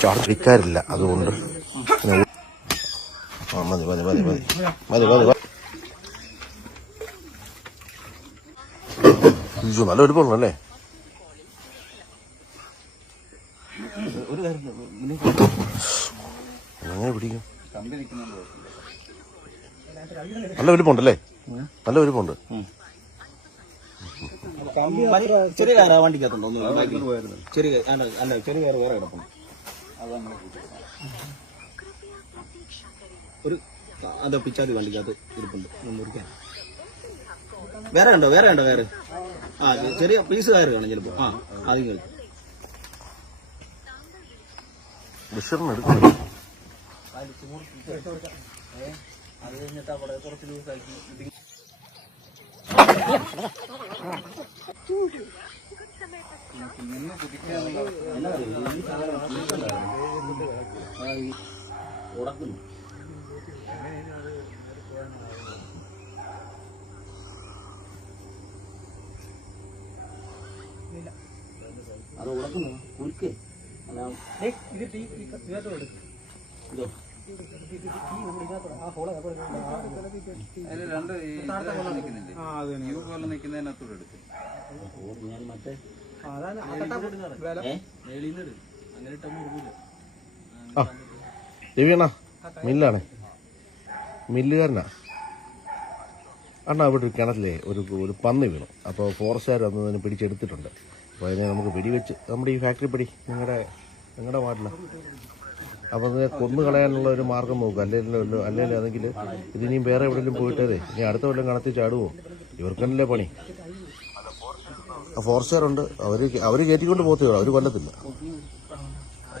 Charge വിൽക്കാറില്ല, അതുകൊണ്ട് മതി മതി മതി മതി മതി മതി. നല്ല ഒരുപാടല്ലേ? എങ്ങനെ പിടിക്കും? നല്ല വലിപ്പമുണ്ടല്ലേ? നല്ല വലിപ്പമുണ്ട്. ചെറിയ കാർ വണ്ടിക്കകത്തുണ്ടോ? ചെറിയ അല്ല, ചെറിയ കാർ വേറെ കിടക്കണം. ഒരു അത് പിച്ചാതി വണ്ടിക്കകത്ത് ഇരിപ്പുണ്ട്. മുറിക്കാൻ വേറെ ഉണ്ടോ? വേറെ ഉണ്ടോ കയറ്? ആ, ചെറിയ പീസ് കയറ് കാണും ചിലപ്പോ. ആ, ആദ്യം കളി അത് കഴിഞ്ഞിട്ട് അവിടെ കുറച്ച് ലൂസാക്കി ഉടക്കുന്നു. അത് ഉടക്കുന്നു കുറുക്ക്. രവിയണ്ണ മില്ലാണേ, മില്ലുകാരനാ. അണ്ണാ അവിടെ ഒരു കിണറ്റിലെ ഒരു പന്നി വീണു. അപ്പോൾ ഫോറസ്റ്റുകാർ വന്നതിന് പിടിച്ചെടുത്തിട്ടുണ്ട്. അപ്പോൾ അതിനെ നമുക്ക് വെടിവെച്ച് നമ്മുടെ ഈ ഫാക്ടറി പടി നിങ്ങളുടെ വാർഡിലാണ്. അപ്പോൾ അതിനെ കൊന്നു കളയാനുള്ള ഒരു മാർഗം നോക്കുക. അല്ലെങ്കിൽ അതെങ്കിൽ ഇതിനിയും വേറെ എവിടെയെങ്കിലും പോയിട്ടേ ഇനി അടുത്ത കൊല്ലം കണത്തി ചാടുവോ? ഇവർക്കല്ലേ പണി. ഫോറസ്റ്റുകാരുണ്ട്, അവർ കയറ്റിക്കൊണ്ട് പോകത്തേ. അവർ കൊല്ലത്തില്ല,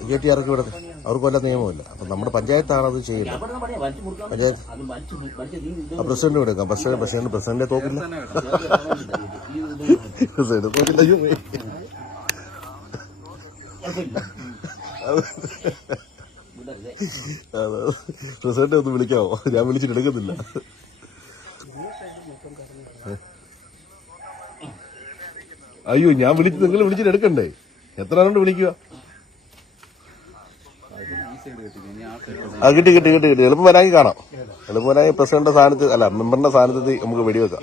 കയറ്റി ഇറക്കി വിടത്തെ. അവർക്ക് കൊല്ലം നിയമമില്ല. അപ്പം നമ്മുടെ പഞ്ചായത്താണ് അത് ചെയ്യുന്നത്. പഞ്ചായത്ത് പ്രസിഡന്റ് കൊടുക്കാം. പ്രസിഡന്റിനെ തോക്കില്ല. പ്രസിഡന്റ് ഒന്ന് വിളിക്കാമോ? ഞാൻ വിളിച്ചിട്ട് എടുക്കുന്നില്ല. അയ്യോ, ഞാൻ നിങ്ങൾ വിളിച്ചിട്ട് എടുക്കണ്ടേ? എത്ര ആളുണ്ട് വിളിക്കുക? കിട്ടി. എളുപ്പം വരാമെങ്കിൽ കാണാം. എളുപ്പം വരാമെങ്കിൽ പ്രസിഡന്റിന്റെ സ്ഥാനത്ത് അല്ല, മെമ്പറിന്റെ സ്ഥാനത്ത് നമുക്ക് വെടിവെക്കാം.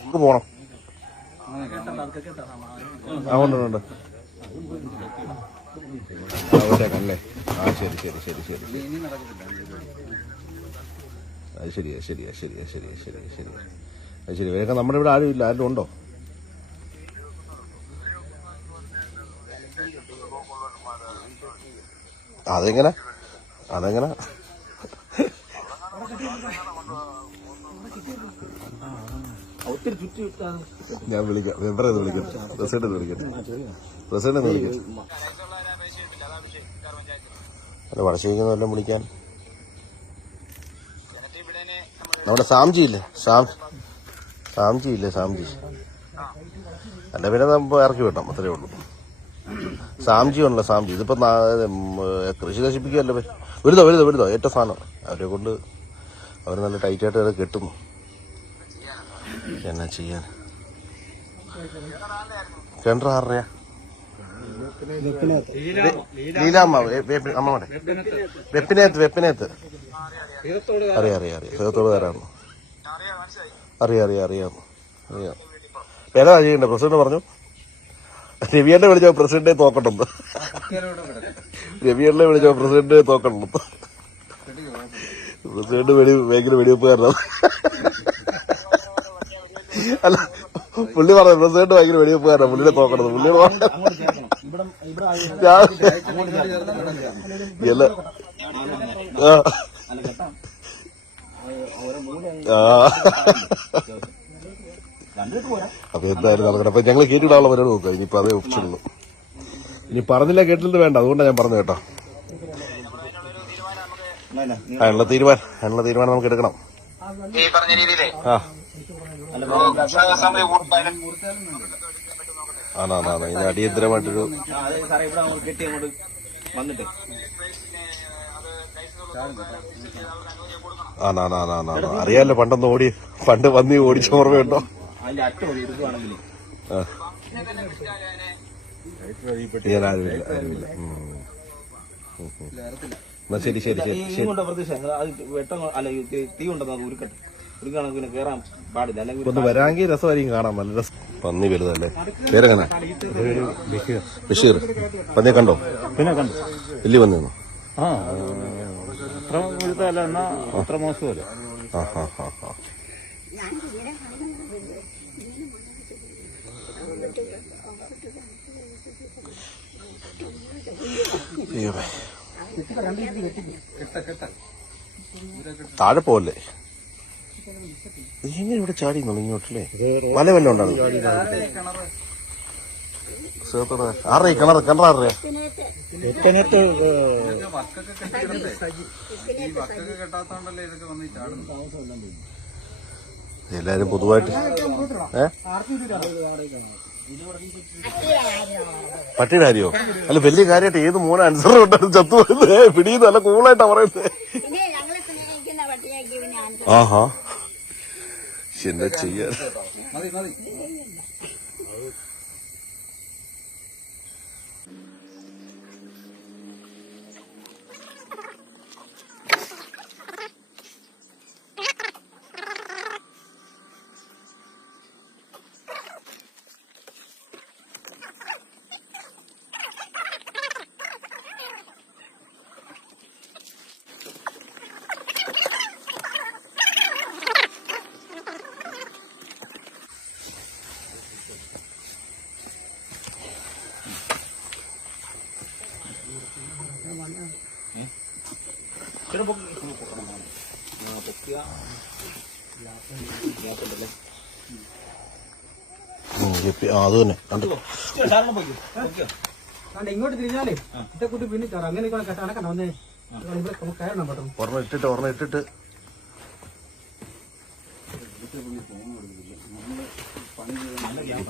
നമുക്ക് പോണം. ഉണ്ട് അവിടേക്കല്ലേ? ആ, ശരി. അത് ശരി. വേഗം നമ്മുടെ ഇവിടെ ആരും ഇല്ല. ആരും ഉണ്ടോ? അതെങ്ങനെ? ഞാൻ വിളിക്കാം. മെമ്പറെ വിളിക്കട്ടെ, പ്രസിഡന്റ് വിളിക്കട്ടെ. അല്ല, വടശ്ശേരിന്ന് വല്ലതും വിളിക്കാൻ. നമ്മുടെ സാംജി ഇല്ലേ? അല്ല, പിന്നെ നമ്മൾ ഇറക്കി വിട്ടാം, അത്രേ ഉള്ളൂ. സാംജി. ഇതിപ്പോ കൃഷി നശിപ്പിക്കുകയല്ലേ? വരുതോ ഏറ്റവും സാധനം. അവരെ കൊണ്ട് അവർ നല്ല ടൈറ്റായിട്ട് അത് കെട്ടുന്നു. എന്നാ ചെയ്യാൻ? കിണർ ആരുടെയാ? ലീലാമ്മ അമ്മയുടെ വെപ്പിനേത്ത്. അറിയാം. സേവത്തോട് തരാമോ? അറിയാം. പേരാ ചെയ്യണ്ടേ? പ്രസിഡന്റ് പറഞ്ഞു രവിയണ്ണെ വിളിച്ചോ പ്രസിഡന്റിനെ തോക്കണ്ടെന്ന്. പ്രസിഡന്റ് ഭയങ്കര വെടിവെപ്പുകാരനാണ്. അല്ല, പുള്ളി പറഞ്ഞു പ്രസിഡന്റ് ഭയങ്കര വെടിവെപ്പുകാരനാണ്, പുള്ളിനെ തോക്കണത്. പുള്ളിയോട് അപ്പൊ എന്തായാലും നടക്കട്ടെ. അപ്പൊ ഞങ്ങൾ കേട്ടിടാനുള്ള പരിപാടി നോക്കുക. ഇനിയിപ്പോ അതേ ഓപ്ഷനുള്ളൂ. ഇനി പറഞ്ഞില്ല, കേട്ടിട്ട് വേണ്ട. അതുകൊണ്ടാണ് ഞാൻ പറഞ്ഞു കേട്ടോ. അതിനുള്ള തീരുമാനം നമുക്ക് എടുക്കണം. ആണാണ് ഇനി അടിയന്തരമായിട്ടൊരു ആണാണ് അറിയാലോ. പണ്ട് വന്നി ഓടിച്ച ഓർമ്മയുണ്ടോ? ചെയ്യാൻ ആരുമില്ല. എന്നാ ശരി ശരി ശരി ശരി. വെട്ടം അല്ല തീ ഉണ്ടെന്ന് അത് ഉരുക്കട്ടെ. ഉരുക്കാണെങ്കിൽ പിന്നെ കയറാൻ പാടില്ല. അല്ലെങ്കിൽ ഒന്ന് വരാമെങ്കിൽ രസമായിരിക്കും കാണാൻ. നല്ല രസം. പന്നി വലുതല്ലേ? പേരെങ്ങനെ? ബഷീർ. പന്നിയെ കണ്ടോ? പിന്നെ കണ്ടു. വലിയ പന്നിയാണോ? ആ അത്ര വലുതല്ല, എന്നാ അത്ര മോശമല്ല. ആ ഹാ ഹാ ഹാ. താഴെ പോവല്ലേ? എങ്ങനെ ഇവിടെ ചാടി ഇങ്ങോട്ടല്ലേ? മല വല്ലതും ഉണ്ടാകും. ആറേ കിണർ കിണറാറേ എല്ലാരും പൊതുവായിട്ട് പട്ടിയുടെ കാര്യോ? അല്ല വലിയ കാര്യമായിട്ട് ഏത് മോനെ ആൻസർ കൊണ്ടാണ് ചത്തുപോയത്? പിടിയുന്നു നല്ല കൂളായിട്ടാ പറയുന്നത്. ആഹാ എന്താ ചെയ്യാൻ? അത് തന്നെ ഇങ്ങോട്ട് തിരിഞ്ഞാലേ ഇതേക്കൂട്ടി പിന്നെ അങ്ങനെ കണക്കണ്ട വന്നേ കയറണം പെട്ടെന്ന്. ഒരെണ്ണം ഇട്ടിട്ട്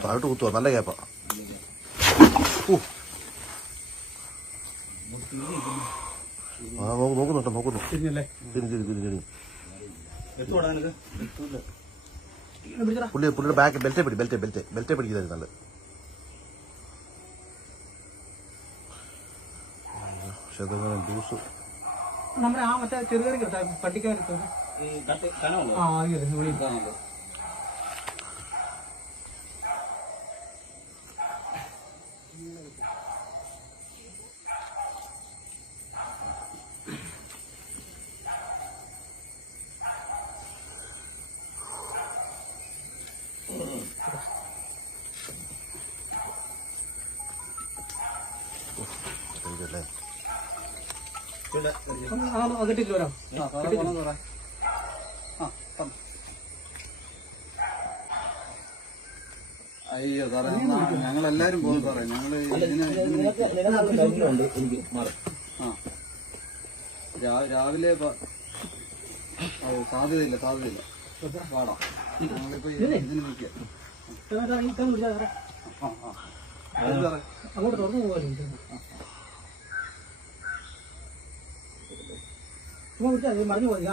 താഴോട്ട് കുത്തുവാ. നല്ല ഗ്യാപ്പാ. നോക്കുന്നു തിരിഞ്ഞല്ലേ? തിരിഞ്ഞു പുള്ളിയുടെ ബാക്ക് ബെൽറ്റെ പിടിക്കുന്നതായിരുന്നു നല്ലത്. പക്ഷെ അതങ്ങനെ ലൂസ്. നമ്മുടെ ആ മറ്റേ ചെറുകറി പട്ടിക്കാൻ ആ കെട്ടിട്ട് വരാം. അയ്യോ സാറേ, ഞങ്ങളെല്ലാരും പോകും സാറേ. ഞങ്ങള് രാവിലെ സാധ്യതയില്ല പാടാം. ഞങ്ങളിപ്പോ ഇതിന് നിൽക്കുക. അങ്ങോട്ട് തുറന്നു പോകാനും മറിഞ്ഞു പോയി.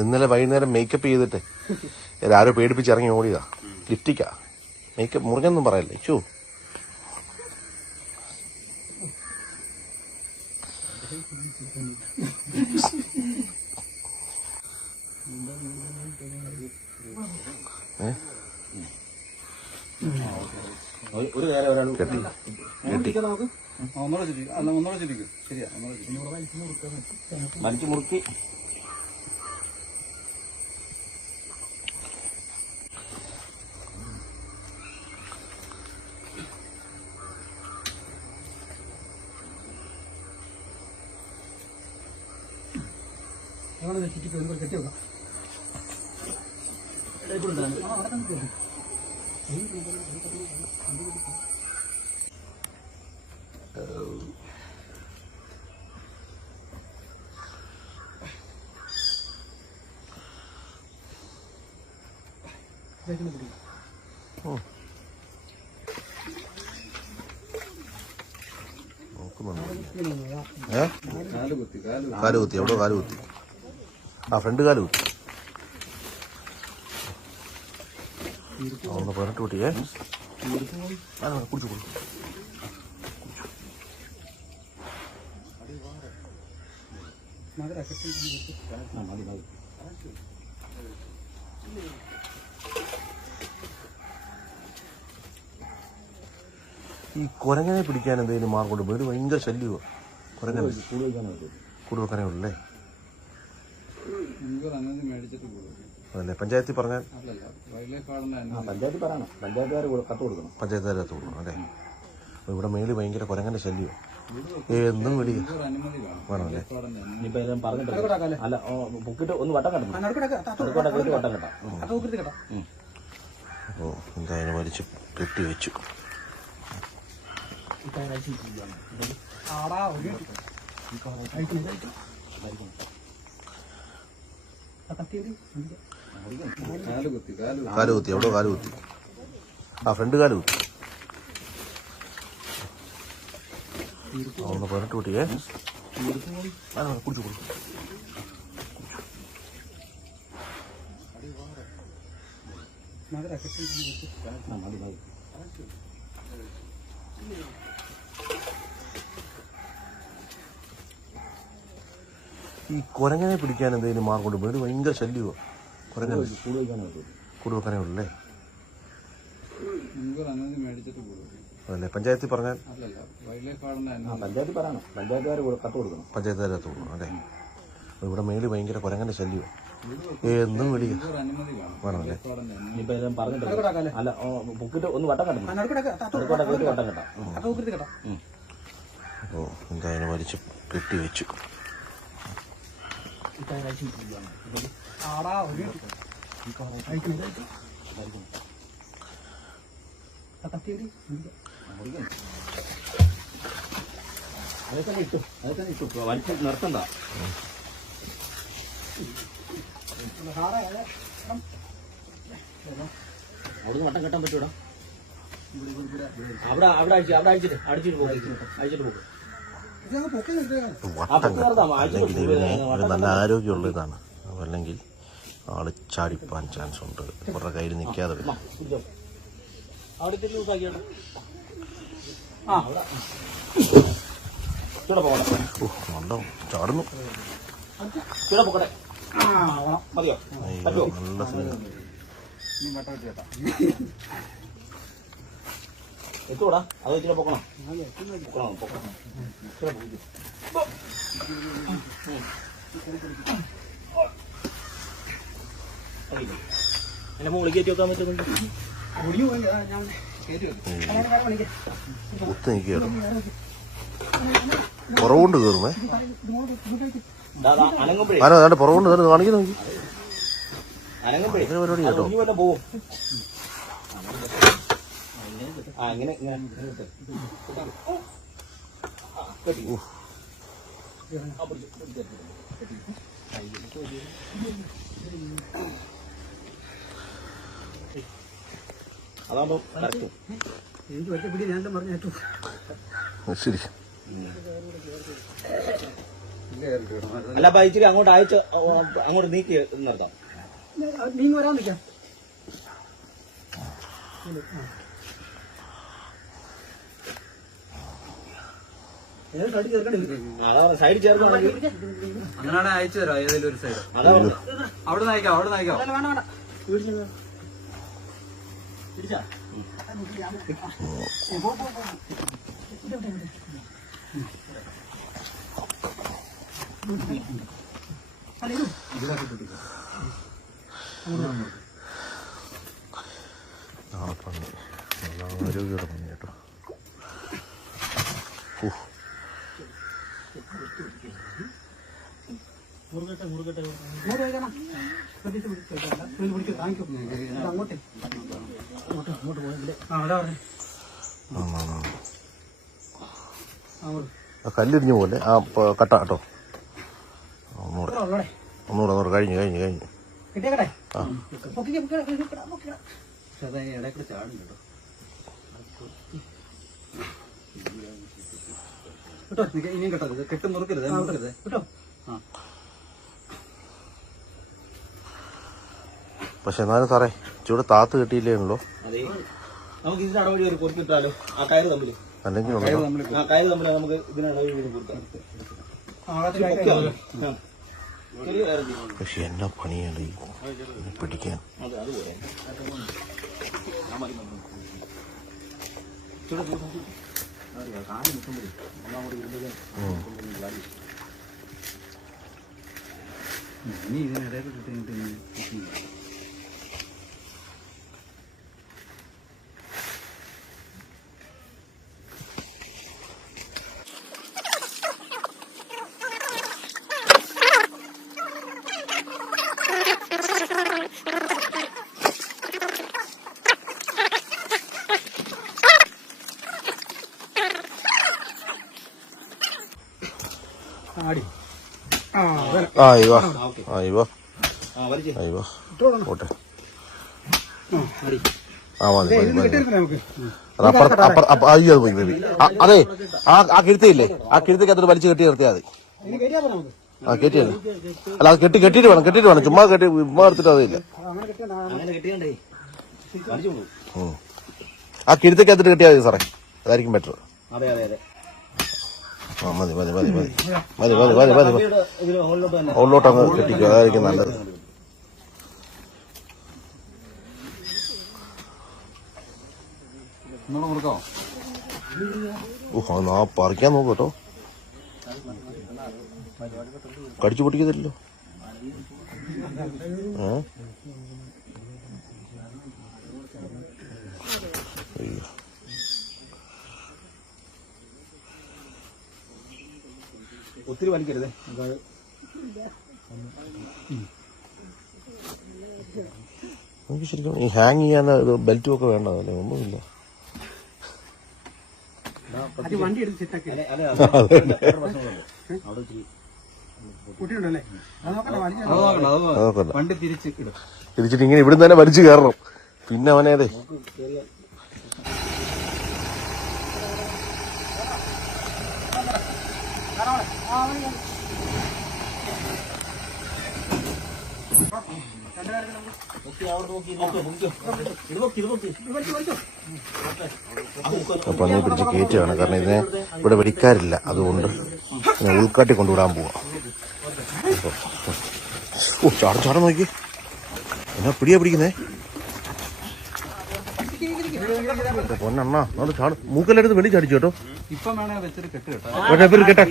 ഇന്നലെ വൈകുന്നേരം മേക്കപ്പ് ചെയ്തിട്ട് ആരോ പേടിപ്പിച്ച് ഇറങ്ങി ഓടിയതാ. ലിപ്റ്റിക്കാ. മേക്കപ്പ് മുറിഞ്ഞൊന്നും പറയല്ലേ. ചോ ഒരു നേരം ഒരാൾ കെട്ടി നമുക്ക് ഒന്നോടെ ചിരിക്കും അല്ല ഒന്നോടെ ചിരിക്കും ശരിയാ ഒന്നോടെ ചിരിക്കും വലിച്ചു മുറുക്കി ഞങ്ങൾ ചുറ്റി കെട്ടി വെക്കാം. കാല് കുത്തി എവിടെ കാല് കുത്തി ആ ഫ്രണ്ട് കാല് കുത്തി ഒന്ന് പറഞ്ഞിട്ട് കുട്ടിയേ കുടിച്ചു കൊടുക്കും ഈ കുരങ്ങനെ പിടിക്കാൻ എന്തെങ്കിലും മാർഗമുണ്ട് വീട് ഭയങ്കര ശല്യമോ കുരങ്ങനെ കൂട് വെക്കാനേ ഉള്ളല്ലേ അതല്ലേ പഞ്ചായത്തിൽ പറഞ്ഞാൽ പഞ്ചായത്ത് പറയണം പഞ്ചായത്തുകാർ കത്ത് കൊടുക്കണം പഞ്ചായത്തുകാർ കത്ത് കൊടുക്കണം അല്ലേ ഇവിടെ മേളിൽ ഭയങ്കര കുരങ്ങനെ ശല്യമോ എന്നും വിളി വേണമല്ലേ ഇനിയിപ്പോ എല്ലാം പറഞ്ഞിട്ട് അല്ല പൊക്കിട്ട് ഒന്ന് വട്ടം കെട്ടണം വട്ടം കെട്ടാം ഓ എന്തായാലും വലിച്ച് കെട്ടി വെച്ചു കാല് കുത്തി എവിടെ കാല് കുത്തി ആ ഫ്രണ്ട് കാല് കുത്തി ഒന്ന് പറഞ്ഞിട്ട് കുട്ടിയേ കുടിച്ചു കൊടുക്കും ഈ കുരങ്ങനെ പിടിക്കാൻ എന്തെങ്കിലും മാർഗമുണ്ട് വീട് ഭയങ്കര ശല്യമോ കുരങ്ങനെ കൂട് വെക്കാനേ ഉള്ളല്ലേ അതല്ലേ പഞ്ചായത്തിൽ പറഞ്ഞാൽ പഞ്ചായത്ത് പറയണം പഞ്ചായത്തുകാർ കത്ത് കൊടുക്കണം പഞ്ചായത്തുകാർ കത്ത് കൊടുക്കണം അല്ലേ ഇവിടെ മേളിൽ ഭയങ്കര കുരങ്ങനെ ശല്യമോ എന്നും വിളി വേണമല്ലേ ഇനിയിപ്പോ എല്ലാം പറഞ്ഞിട്ട് അല്ല പൊക്കിട്ട് ഒന്ന് വട്ടം കെട്ടണം വട്ടം കെട്ടാം ഓ എന്തായാലും വലിച്ച് കെട്ടി വെച്ചു അതൊക്കെ ഇട്ടു വലിച്ച് നിർത്തണ്ട അവിടുന്ന് വട്ടം കെട്ടാൻ പറ്റൂടാ അവിടെ അടിച്ചിട്ട് പോകും അല്ലെങ്കിൽ ഇവന് ഒരു നല്ല ആരോഗ്യമുള്ള ഇതാണ് അല്ലെങ്കിൽ ആള് ചാടിപ്പാൻ ചാൻസ് ഉണ്ട് ഇവരുടെ കയ്യിൽ നിൽക്കാതെ വരും നല്ല ചാടുന്നു നല്ല സീന എത്തൂടാ അത് വെച്ചിട്ട് പൊക്കണം എന്നെ മുകളിൽ കയറ്റി വെക്കാൻ പറ്റുന്നുണ്ട് കുത്ത് നിൽക്കുകയാണ് പുറവുകൊണ്ട് കയറുമേ ആരോ അതാണ്ട് പുറവുകൊണ്ട് കയറി കാണിക്കുന്നു നോക്കി പരിപാടി കേട്ടോ പോവും അങ്ങനെ അതാകുമ്പോ എനിക്ക് ഒറ്റ പിടി ഞാൻ പറഞ്ഞു ഏറ്റു ശരി അല്ല അപ്പൊ ഇച്ചിരി അങ്ങോട്ട് അയച്ച് അങ്ങോട്ട് നീക്കി നിർത്താം നീങ്ങി വരാൻ നിൽക്കാം സൈഡ് ചേർക്കുന്നുണ്ടെങ്കിൽ അങ്ങനെയാണെങ്കിൽ അയച്ചു തരാം ഏതെങ്കിലും ഒരു സൈഡ് അതാ അവിടെ നയിക്കാം വേണ്ട വേണ്ട പന്നി ആരോഗ്യമുള്ള പന്നി കേട്ടോ. കല്ലിരിഞ്ഞ പോലെ ആ കട്ട കേട്ടോ. ഒന്നൂടെ കഴിഞ്ഞു. ആ ഇനിയും കെട്ടരുത്, കെട്ട് മുറുക്കരുത് കേട്ടോ. പക്ഷെ എന്നാലും സാറേ ചൂട് താത്ത് കിട്ടിയില്ലേണല്ലോ. അതെ, നമുക്ക് ഇതിന് അടവഴി ഒരു പൊറുക്കിട്ടാലോ? ആ കയറ് തമ്മിൽ അല്ലെങ്കിൽ നമുക്ക് ഇതിന് അടവഴി കൊടുക്കാം. പക്ഷെ എന്നാ പണിയാണ് ഈ പിടിക്കാൻ. പോട്ടെ. അതെ, ആ കിഴുത്തയില്ലേ, ആ കിഴുത്തേക്ക് അതൊരു വലിച്ചു കെട്ടി നിർത്തിയാൽ മതി. ആ കെട്ടിയല്ലേ, അല്ല അത് കെട്ടിയിട്ട് വേണം. ചുമ്മാ എടുത്തിട്ട് അതില്ല. ആ കിഴുത്തേക്ക് അതിട്ട് കെട്ടിയാൽ മതി സാറേ, അതായിരിക്കും ബെറ്റർ. മതി ഹോളിലോട്ട് അങ്ങ് കെട്ടിക്കുക, അതായിരിക്കും നല്ലത്. പറിക്കാൻ നോക്കൂ കേട്ടോ, കടിച്ചു പൊട്ടിക്കത്തില്ലല്ലോ. അയ്യോ, ഒത്തിരി വലിക്കരുതേ. നമുക്ക് ശരിക്കും ഈ ഹാങ് ചെയ്യാൻ ബെൽറ്റും ഒക്കെ വേണ്ട, അല്ലേ? ഒന്നുമില്ല. തിരിച്ചിട്ട് ഇങ്ങനെ ഇവിടുന്ന് തന്നെ വലിച്ചു കയറണം. പിന്നെ അവനേതെ പന്നിയെ പിടിച്ച് കയറ്റുകയാണ്. കാരണം ഇതിനെ ഇവിടെ വെടിക്കാറില്ല, അതുകൊണ്ട് ഉൾക്കാട്ടി കൊണ്ടുവിടാൻ പോവാം. ചാടം നോക്കി എന്നാ പിടിക്കുന്നേ. പൊന്നെണ്ണ നമ്മൾ ചാടും. മൂക്കല്ലെടുത്ത് വെളി ചാടിച്ചു കേട്ടോ. കെട്ടാ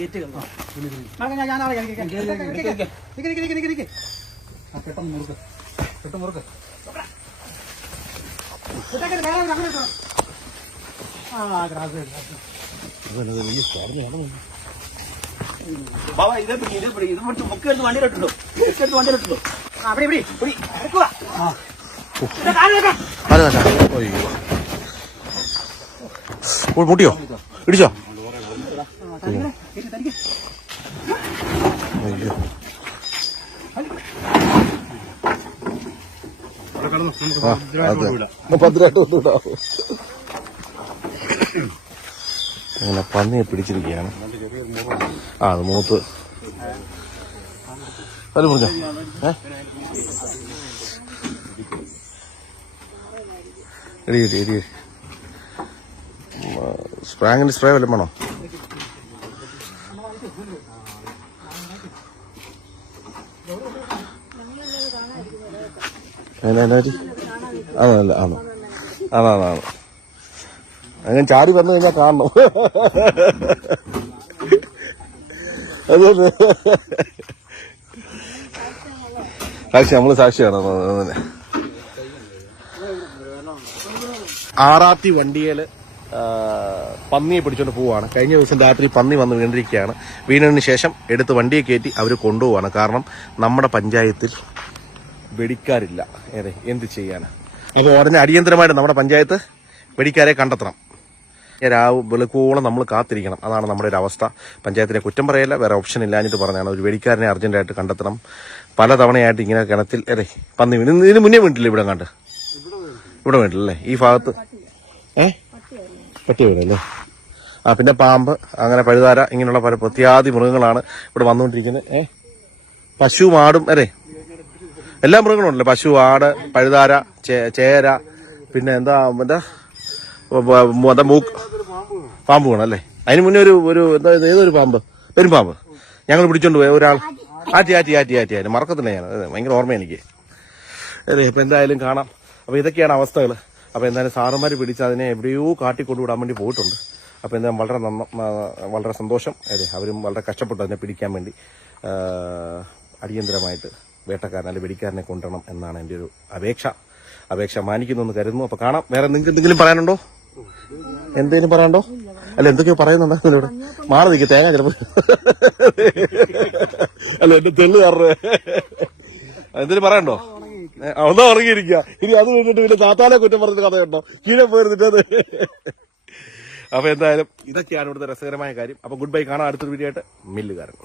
മുട്ടിയോ ഇടിച്ചോ? അയ്യോ, അങ്ങനെ പന്നിയെ പിടിച്ചിരിക്കുകയാണ്. അത് മൂത്ത് അത് മുറിഞ്ഞോ? എടി സ്പ്രാങ്ങിന്റെ സ്പ്രേ വല്ലതും വേണോ? ആണല്ല, ആണ്. അങ്ങനെ ചാടി വന്നു കഴിഞ്ഞാൽ കാണണം. അത് സാക്ഷി, നമ്മള് സാക്ഷിയാണ്. ആറാത്തി വണ്ടിയേല് പന്നിയെ പിടിച്ചോണ്ട് പോവാണ്. കഴിഞ്ഞ ദിവസം രാത്രി പന്നി വന്ന് വീണിരിക്കുകയാണ്. വീണതിന് ശേഷം എടുത്ത് വണ്ടിയെ കയറ്റി അവർ കൊണ്ടുപോവാണ്. കാരണം നമ്മുടെ പഞ്ചായത്തിൽ വെടിക്കാരില്ല. എന്ത് ചെയ്യാൻ? അപ്പോൾ ഉടനെ അടിയന്തരമായിട്ട് നമ്മുടെ പഞ്ചായത്ത് വെടിക്കാരെ കണ്ടെത്തണം. രാവ് വെളുക്കോളം നമ്മൾ കാത്തിരിക്കണം. അതാണ് നമ്മുടെ ഒരു അവസ്ഥ. പഞ്ചായത്തിനെ കുറ്റം പറയല്ല, വേറെ ഓപ്ഷൻ ഇല്ലാഞ്ഞിട്ട് പറഞ്ഞാണ്. ഒരു വെടിക്കാരനെ അർജന്റായിട്ട് കണ്ടെത്തണം. പല തവണയായിട്ട് ഇങ്ങനെ കിണത്തിൽ പന്നി വീണ്. ഇതിന് മുന്നേ വീണിട്ടില്ല ഇവിടെ കണ്ട്? ഇവിടെ വീണിട്ടില്ലേ ഈ ഭാഗത്ത്? പട്ടി വീണല്ലേ? പിന്നെ പാമ്പ്, അങ്ങനെ പഴുതാര, ഇങ്ങനെയുള്ള പല പ്രത്യാദി മൃഗങ്ങളാണ് ഇവിടെ വന്നുകൊണ്ടിരിക്കുന്നത്. പശു, ആടും എല്ലാ മൃഗങ്ങളും ഉണ്ടല്ലേ? പശു, ആട്, പഴുതാര, ചേര, പിന്നെ എന്താ പാമ്പ് വീണല്ലേ? അതിന് മുന്നേ ഒരു ഏതൊരു പാമ്പ്, പെരുമ്പാമ്പ് ഞങ്ങൾ പിടിച്ചോണ്ട് പോയ ഒരാൾ. ആറ്റി മറക്കത്തില്ല ഞാൻ. ഭയങ്കര ഓർമ്മ എനിക്ക്. ഇപ്പൊ എന്തായാലും കാണാം. അപ്പൊ ഇതൊക്കെയാണ് അവസ്ഥകൾ. അപ്പൊ എന്തായാലും സാറുമാർ പിടിച്ച് അതിനെ എവിടെയോ കാട്ടിക്കൊണ്ടുവിടാൻ വേണ്ടി പോയിട്ടുണ്ട്. അപ്പൊ എന്തായാലും വളരെ സന്തോഷം. അവരും വളരെ കഷ്ടപ്പെട്ടു അതിനെ പിടിക്കാൻ വേണ്ടി. അടിയന്തരമായിട്ട് വേട്ടക്കാരൻ അല്ലെങ്കിൽ വെടിക്കാരനെ കൊണ്ടുവരണം എന്നാണ് എൻ്റെ ഒരു അപേക്ഷ മാനിക്കുന്നു എന്ന് കരുതുന്നു. അപ്പൊ കാണാം. വേറെ നിങ്ങൾക്ക് എന്തെങ്കിലും പറയാനുണ്ടോ? എന്തെങ്കിലും പറയാനുണ്ടോ? അല്ല, എന്തൊക്കെയോ പറയുന്നുണ്ടോ എന്നോട്? മാറി നിൽക്കുക, തേങ്ങ ചിലപ്പോൾ. അല്ല, എന്റെ തെള്ളു കയറേ. എന്തെങ്കിലും പറയാനുണ്ടോ? ഒന്നാ ഉറങ്ങിയിരിക്കുക. ഇനി അത് കഴിഞ്ഞിട്ട് പിന്നെ താത്താലെ കുറ്റം പറഞ്ഞ കഥയുണ്ടോ? കീഴെ പോയിരുന്നിട്ടത്. അപ്പൊ എന്തായാലും ഇതൊക്കെയാണ് ഇവിടുത്തെ രസകരമായ കാര്യം. അപ്പൊ ഗുഡ് ബൈ. കാണാം അടുത്തൊരു വീഡിയോ ആയിട്ട്. മില്ലുകാരൻ.